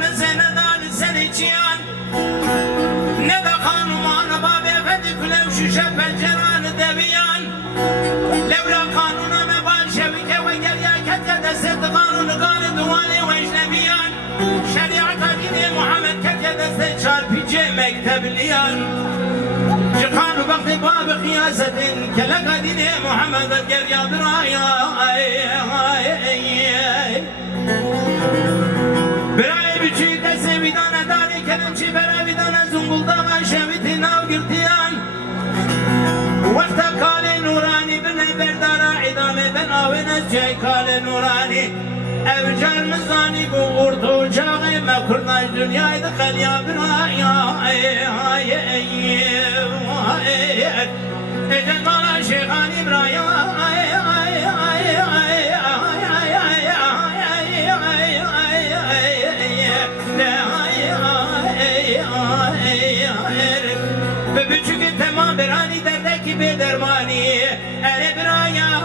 ne senedan seni çiyan ne de kanumana bab efendi kulev şişe penceranı deviyan levra kanuna mebal şevike ve geriye kete destet kanunu kanı duvali ve işleviyan şeriata dini Muhammed kete destet çarpıcı mektebliyan çıkan vakti babı kıyasetin keleka dini Muhammed geriyadır Biray biçi dese vidane dari kelimçi bere vidane zunguldağa şeviti nav girtiyan Vakta kale nurani bine berdara idame ben avene kale nurani Evcar mızani bu urtu uçağı mekurnaj dünyaydı kalya biray Ecel bana şeyhan İbrahim Küçük tamam bir hani derdeki bir dermani Ele bir aya